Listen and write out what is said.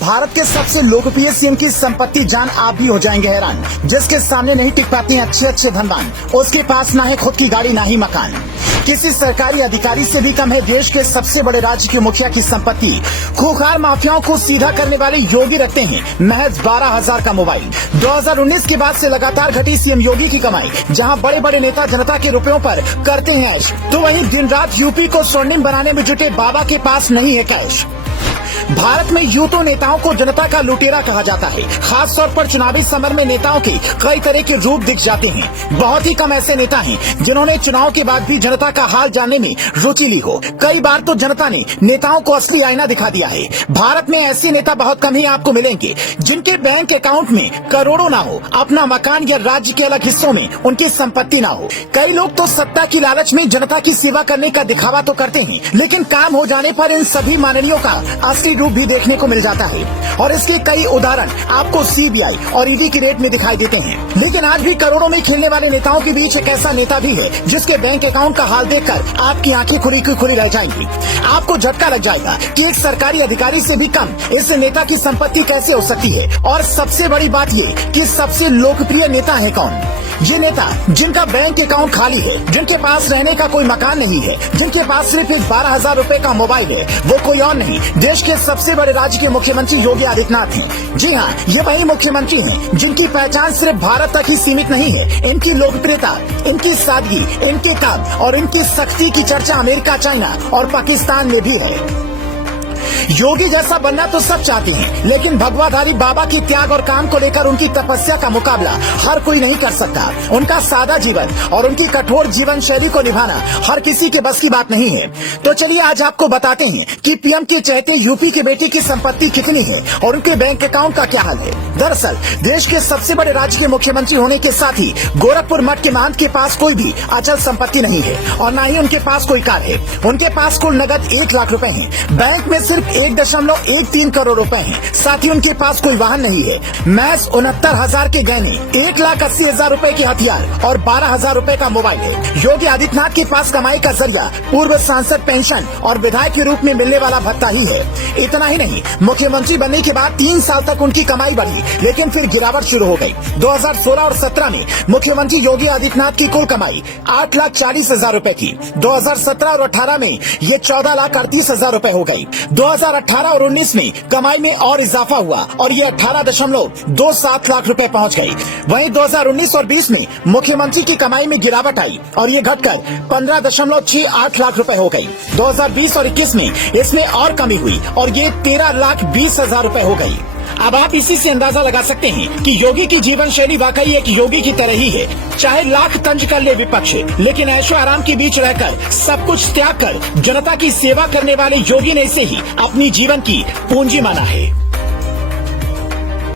भारत के सबसे लोकप्रिय सीएम की संपत्ति जान आप भी हो जाएंगे हैरान। जिसके सामने नहीं टिक पाते हैं अच्छे धनवान, उसके पास ना है खुद की गाड़ी ना ही मकान। किसी सरकारी अधिकारी से भी कम है देश के सबसे बड़े राज्य के मुखिया की संपत्ति। खूंखार माफियाओं को सीधा करने वाले योगी रखते हैं महज 12,000 का मोबाइल। 2019 के बाद से लगातार घटी सीएम योगी की कमाई। जहां बड़े बड़े नेता जनता के रुपयों पर करते हैं ऐश, तो वहीं दिन रात यूपी को स्वर्णिम बनाने में जुटे बाबा के पास नहीं है कैश। भारत में यूं तो नेताओं को जनता का लुटेरा कहा जाता है। खास तौर पर चुनावी समर में नेताओं के कई तरह के रूप दिख जाते हैं। बहुत ही कम ऐसे नेता हैं जिन्होंने चुनाव के बाद भी जनता का हाल जानने में रुचि ली हो। कई बार तो जनता ने नेताओं को असली आईना दिखा दिया है। भारत में ऐसे नेता बहुत कम ही आपको मिलेंगे जिनके बैंक अकाउंट में करोड़ों ना हो, अपना मकान या राज्य के अलग हिस्सों में उनकी संपत्ति ना हो। कई लोग तो सत्ता की लालच में जनता की सेवा करने का दिखावा तो करते हैं, लेकिन काम हो जाने पर इन सभी माननीयों का असली रूप भी देखने को मिल जाता है। और इसके कई उदाहरण आपको सीबीआई और ईडी की रेड में दिखाई देते हैं। लेकिन आज भी करोड़ों में खेलने वाले नेताओं के बीच एक ऐसा नेता भी है जिसके बैंक अकाउंट का हाल देखकर आपकी आंखें खुली की खुली रह जाएंगी। आपको झटका लग जाएगा कि एक सरकारी अधिकारी से भी कम इस नेता की संपत्ति कैसे हो सकती है। और सबसे बड़ी बात ये कि सबसे लोकप्रिय नेता है कौन? ये नेता जिनका बैंक अकाउंट खाली है, जिनके पास रहने का कोई मकान नहीं है, जिनके पास सिर्फ एक 12,000 रुपए का मोबाइल है, वो कोई और नहीं, देश के सबसे बड़े राज्य के मुख्यमंत्री योगी आदित्यनाथ हैं। जी हाँ, ये वही मुख्यमंत्री हैं जिनकी पहचान सिर्फ भारत तक ही सीमित नहीं है। इनकी लोकप्रियता, इनकी सादगी, इनके काम और इनकी सख्ती की चर्चा अमेरिका, चाइना और पाकिस्तान में भी है। योगी जैसा बनना तो सब चाहते हैं, लेकिन भगवाधारी बाबा की त्याग और काम को लेकर उनकी तपस्या का मुकाबला हर कोई नहीं कर सकता। उनका सादा जीवन और उनकी कठोर जीवन शैली को निभाना हर किसी के बस की बात नहीं है। तो चलिए आज आपको बताते हैं कि पीएम के चहते यूपी के बेटे की संपत्ति कितनी है और उनके बैंक अकाउंट का क्या हाल है। दरअसल देश के सबसे बड़े राज्य के मुख्यमंत्री होने के साथ ही गोरखपुर मठ के महंत के पास कोई भी अचल संपत्ति नहीं है और न ही उनके पास कोई कार है। उनके पास कुल नगद 1 लाख रुपए है। बैंक में सिर्फ 1.13 करोड़ रुपए हैं। साथ ही उनके पास कोई वाहन नहीं है। महज 69,000 के गहने, 1,80,000 रुपए के हथियार और 12,000 रुपए का मोबाइल है। योगी आदित्यनाथ के पास कमाई का जरिया पूर्व सांसद पेंशन और विधायक के रूप में मिलने वाला भत्ता ही है। इतना ही नहीं, मुख्यमंत्री बनने के बाद 3 साल तक उनकी कमाई बढ़ी, लेकिन फिर गिरावट शुरू हो गई। 2016 और 17 में मुख्यमंत्री योगी आदित्यनाथ की कुल कमाई 8,40,000 रुपए थी। 2017 और 18 में ये 14,38,000 रुपए हो गई। 2018 और 19 में कमाई में और इजाफा हुआ और ये 18.27 लाख रुपए पहुंच गई। वहीं 2019 और 20 में मुख्यमंत्री की कमाई में गिरावट आई और ये घटकर 15.68 लाख रुपए हो गई। 2020 और 21 में इसमें और कमी हुई और ये 13,20,000 रुपए हो गई। अब आप इसी से अंदाजा लगा सकते हैं कि योगी की जीवन शैली वाकई एक योगी की तरह ही है। चाहे लाख तंज कर ले विपक्ष, लेकिन ऐशो आराम के बीच रहकर सब कुछ त्याग कर जनता की सेवा करने वाले योगी ने इसे ही अपनी जीवन की पूंजी माना है।